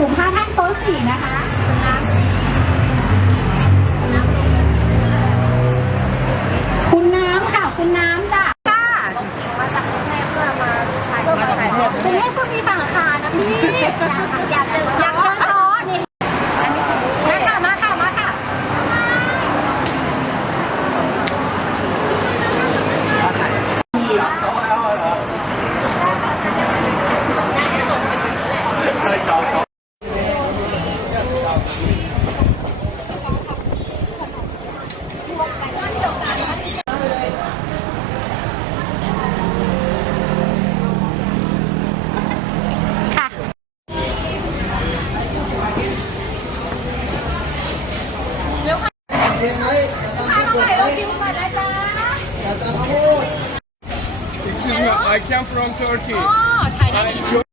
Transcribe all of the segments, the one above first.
กลุ่มห้าท่านโต๊ะสี่นะคะคุณน้ำค่ะ คุณน้ำจ้ะค่ะมาจากกรุงเทพเพื่อมาถ่ายรูปถ่ายรูปกรุงเทพก็มีสาขานะพี่ อยากเจอ อยากเจอช้อนี่มาค่ะ มาค่ะ มาค่ะ ค่ะ เพลงไว้แต่ตามที่กดไว้แต่ตามคำพูด Excuse me, I came from Turkey. อ๋อถ่ายได้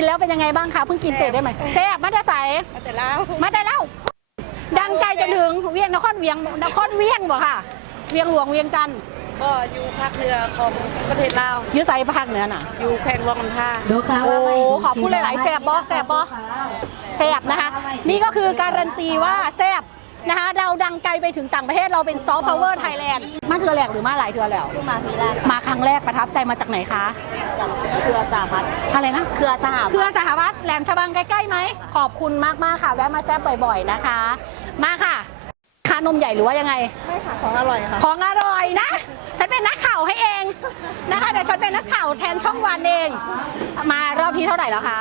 กินแล้วเป็นยังไงบ้างคะเพิ่งกินเสร็จได้ไหมแซ่บมาแต่ใสแต่แล้วมาแต่แล้วดังใจจนถึงเวียงนครเวียงนครเวียงบ่ค่ะ เวียงหลวงเวียงจันทร์ก็อยู่ภาคเหนือของประเทศลาวอยุไซภาคเหนือน่ะ อยู่แขวงวังน้ำท่าโอ้ขอบคุณหลายๆแซบบอแซบบอแซบนะคะ นี่ก็คือการันตีว่าแซบ นะคะเราดังไกลไปถึงต่างประเทศเราเป็นซอฟต์พาวเวอร์ไทยแลนด์มาเทือแรกหรือมาหลายเทือแล้ว มาทีแรกมาครั้งแรกประทับใจมาจากไหนคะ จากเครือสาพัฒน์อะไรนะ เครือสหเครือสหวัฒน์แหลมฉบังใกล้ๆไหม ขอบคุณมากๆค่ะแวะมาแซบบ่อยๆนะคะ มาค่ะ คานมใหญ่หรือว่ายังไง ไม่ค่ะของอร่อยค่ะ ของอร่อยนะฉัน เป็นนักข่าวให้เองนะคะเดี๋ยวฉันเป็นนักข่าวแทนช่องวันเอง มารอบที่เท่าไหร่แล้วคะ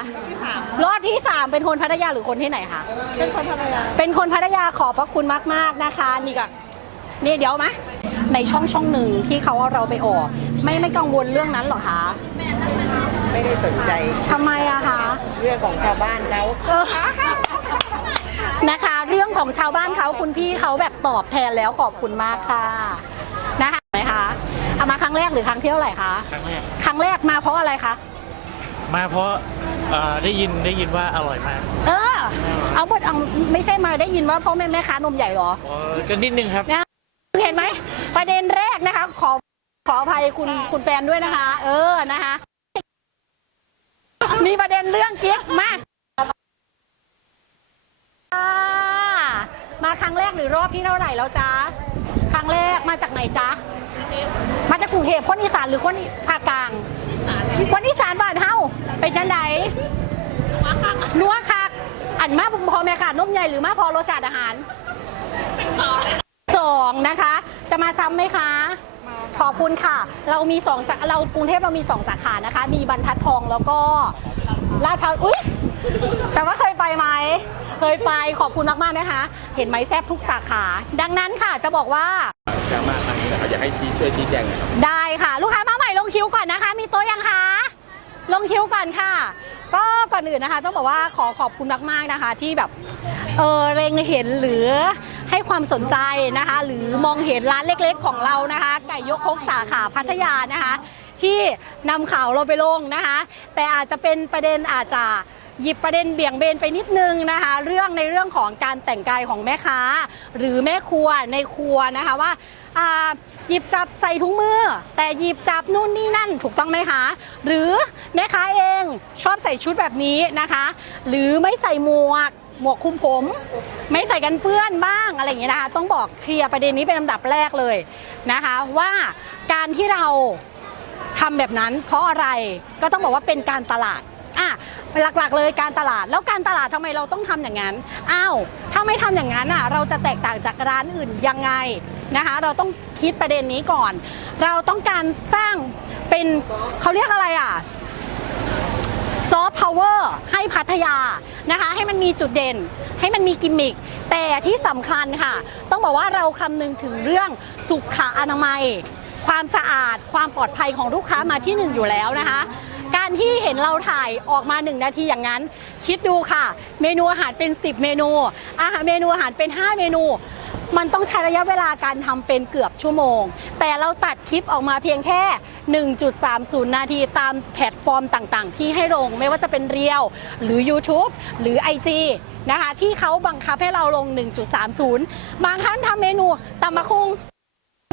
รอบที่สามเป็นคนพัทยาหรือคนที่ไหนคะเป็นคนธรรมดาเป็นคนพัทยาขอบพระคุณมากๆนะคะ นี่ก็นี่เดี๋ยวมะในช่องช่องหนึ่งที่เขาเอาเราไปออก ไม่ไม่กังวลเรื่องนั้นเหรอคะไม่ได้สนใจทำไมอะคะเรื่องของชาวบ้านเขาเออนะคะ เรื่องของชาวบ้านเขาคุณพี่เขาแบบตอบแทนแล้วขอบคุณมากค่ะนะคะไหมคะเอามาค รั้งแรกหรือครั้งที่เท่าไหร่คะ ครั้งแรก ครั้งแรกมาเพราะอะไรคะ มาเพราะเอ่อได้ยินได้ยินว่าอร่อยมากเออ เอาบทเอาไม่ใช่มาได้ยินว่าพ่อแม่แม่ค้านมใหญ่เหรอ อ๋อก็นิดนึงครับ นะเห็นไหมประเด็นแรกนะคะ ขอขออภัยคุณคุณแฟนด้วยนะคะ เออนะคะ มีประเด็นเรื่องกิ๊บมาอ่ามาครั้งแรกหรือรอบที่เท่าไหร่แล้วจ๊ะ ครั้งแรกมาจากไหนจ๊ะ มาจากกรุงเทพคนอีสานหรือคนภาคกลาง คนอีสานบ้านเฮาเป็นจังไดนัวคัก อันมาพอแม่ค่ะนมใหญ่หรือมาพอรสชาติอาหารสองนะคะ จะมาซ้ำไหมคะขอบคุณค่ะ เรามีสองสาเรากรุงเทพเรามีสองสาขานะคะ มีบรรทัดทองแล้วก็ลาดพร้าวอุ้ยแต่ว่าเคยไปไหม เคยไปขอบคุณมากๆนะคะ เห็นไหมแซบทุกสาขา ดังนั้นค่ะจะบอกว่า ดราม่าครั้งนี้นะครับอยากให้ชี้ช่วยชี้แจงหน่อยครับ ได้ค่ะ ลูกค้ามาใหม่ลงคิวก่อนนะคะ มีโต๊ะยังคะลงคิวก่อนค่ะ ก็ก่อนอื่นนะคะ ต้องบอกว่าขอขอบคุณมากๆนะคะ ที่แบบเออเล็งเห็นหรือให้ความสนใจนะคะ หรือมองเห็นร้านเล็กๆ ของเรานะคะ ไก่ยกคกสาขาพัทยานะคะ ที่นำข่าวเราไปลงนะคะ แต่อาจจะเป็นประเด็นอาจจะ หยิบประเด็นเบี่ยงเบนไปนิดนึงนะคะ เรื่องในเรื่องของการแต่งกายของแม่ค้า หรือแม่ครัวในครัวนะคะว่าหยิบจับใส่ถุงมือ แต่หยิบจับนู่นนี่นั่นถูกต้องไหมคะ หรือแม่ค้าเองชอบใส่ชุดแบบนี้นะคะ หรือไม่ใส่หมวกหมวกคลุมผม ไม่ใส่กันเปื้อนบ้างอะไรอย่างเงี้นะคะ ต้องบอกเคลียร์ประเด็นนี้เป็นลำดับแรกเลยนะคะ ว่าการที่เราทำแบบนั้นเพราะอะไรก็ต้องบอกว่าเป็นการตลาด อะหลักๆ เลยการตลาดแล้วการตลาดทำไมเราต้องทำอย่างนั้นอ้าวถ้าไม่ทำอย่างนั้นอะเราจะแตกต่างจากร้านอื่นยังไงนะคะ เราต้องคิดประเด็นนี้ก่อน เราต้องการสร้างเป็นเขาเรียกอะไรอะ power ให้พัทยานะคะ ให้มันมีจุดเด่น ให้มันมีกิมมิคแต่ที่สำคัญค่ะ ต้องบอกว่าเราคำนึงถึงเรื่องสุขอนามัย ความสะอาด ความปลอดภัยของลูกค้ามาที่หนึ่งอยู่แล้วนะคะ การที่เห็นเราถ่ายออกมา 1 นาทีอย่างนั้น คิดดูค่ะ เมนูอาหารเป็น 10 เมนูอาหารเมนูอาหารเป็น 5 เมนู มันต้องใช้ระยะเวลาการทำเป็นเกือบชั่วโมง แต่เราตัดคลิปออกมาเพียงแค่ 1.30 นาทีตามแพลตฟอร์มต่างๆ ที่ให้ลงไม่ว่าจะเป็นเรียวหรือ YouTube หรือ IG นะคะที่เขาบังคับให้เราลง 1.30 บางท่านทำเมนูตำมะคุง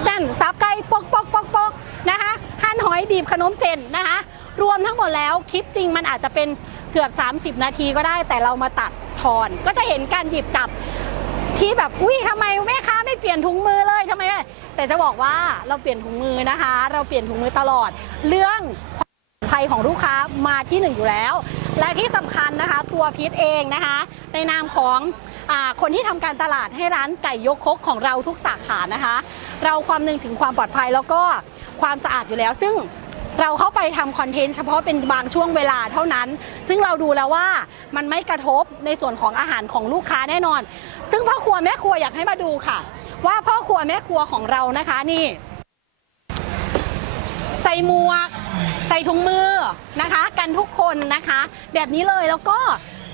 นั่นซับไก่ปอกปอกปอกปอกนะคะหั่นหอยบีบขนมเส้นนะคะ รวมทั้งหมดแล้วคลิปจริงมันอาจจะเป็นเกือบ 30 นาทีก็ได้ แต่เรามาตัดทอน ก็จะเห็นการหยิบจับที่แบบอุ้ยทำไมแม่ค้าไม่เปลี่ยนถุงมือเลยทำไมไม่แต่จะบอกว่าเราเปลี่ยนถุงมือนะคะ เราเปลี่ยนถุงมือตลอด เรื่องความปลอดภัยของลูกค้ามาที่หนึ่งอยู่แล้ว และที่สำคัญนะคะ ตัวพีทเองนะคะ ในนามของอคนที่ทำการตลาดให้ร้านไก่ยกคกของเราทุกสาขานะคะ เราความนึงถึงความปลอดภัยแล้วก็ความสะอาดอยู่แล้ว ซึ่ง เราเข้าไปทำคอนเทนต์เฉพาะเป็นบางช่วงเวลาเท่านั้น ซึ่งเราดูแล้วว่ามันไม่กระทบในส่วนของอาหารของลูกค้าแน่นอน ซึ่งพ่อครัวแม่ครัวอยากให้มาดูค่ะ ว่าพ่อครัวแม่ครัวของเรานะคะนี่ ใส่หมวก ใส่ถุงมือนะคะ กันทุกคนนะคะ แบบนี้เลยแล้วก็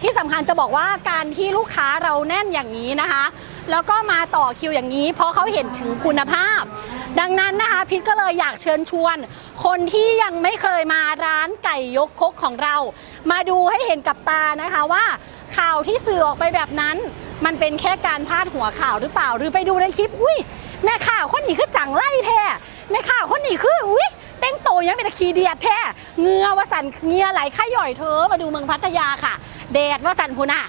ที่สำคัญจะบอกว่าการที่ลูกค้าเราแน่นอย่างนี้นะคะ แล้วก็มาต่อคิวอย่างนี้ เพราะเขาเห็นถึงคุณภาพ ดังนั้นนะคะพิทก็เลยอยากเชิญชวน คนที่ยังไม่เคยมาร้านไก่ยกคกของเรา มาดูให้เห็นกับตานะคะว่า ข่าวที่สื่อออกไปแบบนั้น มันเป็นแค่การพาดหัวข่าวหรือเปล่า หรือไปดูในคลิปอุ้ยแม่ข่าวคนนี้คือจังไล่แท้แม่ข่าวคนนี้คืออุ้ยเต้งโตยังเป็นตะคีเดียดแท้เงือวสันเงือไหลข้าย่อยเธอมาดูเมืองพัทยาค่ะ แดดวาสันพุนะ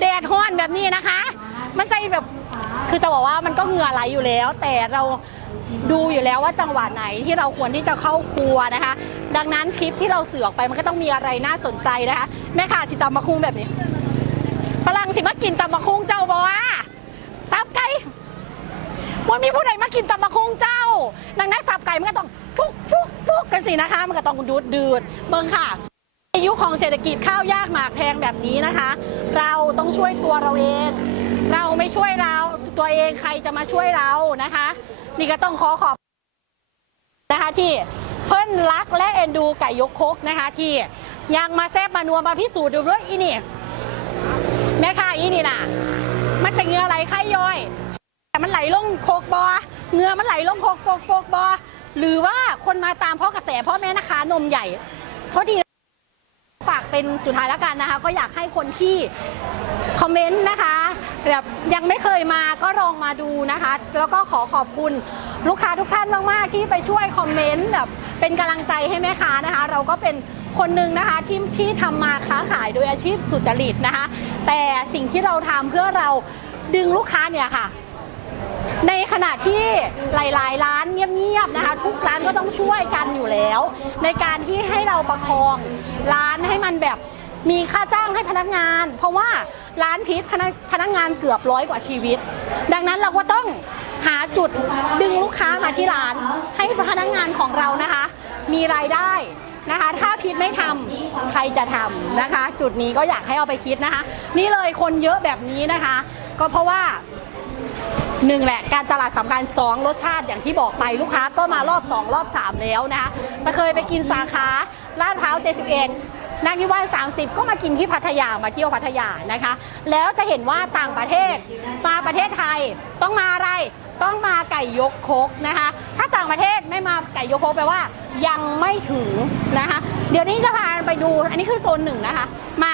แดดฮ้อนแบบนี้นะคะ มันใจแบบคือจะบอกว่ามันก็เหงื่อไหลอยู่แล้ว แต่เราดูอยู่แล้วว่าจังหวะไหนที่เราควรที่จะเข้าครัวนะคะ ดังนั้นคลิปที่เราเสือออกไปมันก็ต้องมีอะไรน่าสนใจนะคะ แม่ข่าชิตามมาคุ้งแบบนี้ฝรั่งสิมากินตำบักฮุงเจ้าบอกว่าสับไก่มันมีผู้ใดมากินตำบักฮุงเจ้า ดังนั้นสับไก่มันก็ต้องพุกพุกพุกกันสินะคะ มันก็ต้องดูดดืดเบิ่งค่ะ ยุคของเศรษฐกิจข้าวยากหมากแพงแบบนี้นะคะ เราต้องช่วยตัวเราเอง เราไม่ช่วยเราตัวเองใครจะมาช่วยเรานะคะ นี่ก็ต้องขอขอบนะคะที่เพิ่นรักและเอ็นดูไก่ยกคกนะคะ ที่ยังมาแซบมานัวมาพิสูจน์ดูด้วยอีนี่แม่ค้าอีนี่น่ะ มันเป็นเงือไหลไข้ย่อยแต่มันไหลลงโคกบอเงือมันไหลลงโคกโคกโคกบอหรือว่าคนมาตามเพราะกระแสพ่อแม่นะคะนมใหญ่โทษทีฝาก เป็นสุดท้ายแล้วกันนะคะ ก็อยากให้คนที่คอมเมนต์นะคะแบบยังไม่เคยมาก็ลองมาดูนะคะ แล้วก็ขอขอบคุณลูกค้าทุกท่านมาก ๆ ที่ไปช่วยคอมเมนต์แบบเป็นกำลังใจให้แม่ค้านะคะ เราก็เป็นคนหนึ่งนะคะที่ที่ทำมาค้าขายโดยอาชีพสุจริตนะคะ แต่สิ่งที่เราทำเพื่อเราดึงลูกค้าเนี่ยค่ะ ในขณะที่หลาย ๆ ร้านเงียบ ๆ นะคะ ทุกร้านก็ต้องช่วยกันอยู่แล้ว ในการที่ให้เราประคองร้านให้มันแบบมีค่าจ้างให้พนักงาน เพราะว่าร้านพีชพนักพนักงานเกือบร้อยกว่าชีวิต ดังนั้นเราก็ต้องหาจุดดึงลูกค้ามาที่ร้าน ให้พนักงานของเรานะคะ มีรายได้นะคะ ถ้าพีชไม่ทำใครจะทำนะคะ จุดนี้ก็อยากให้เอาไปคิดนะคะ นี่เลยคนเยอะแบบนี้นะคะ ก็เพราะว่า หนึ่งแหละการตลาดสำคัญสองรสชาติอย่างที่บอกไปลูกค้าก็มารอบ 2 รอบ 3 แล้วนะคะมาเคยไปกินสาขาลาดพร้าว 71นางนิวาน30 ก็มากินที่พัทยามาเที่ยวพัทยานะคะ แล้วจะเห็นว่าต่างประเทศมาประเทศไทยต้องมาอะไรต้องมาไก่ยกคกนะคะ ถ้าต่างประเทศไม่มาไก่ยกคกแปลว่ายังไม่ถึงนะคะ เดี๋ยวนี้จะพาไปดู อันนี้คือโซนหนึ่งนะคะ มา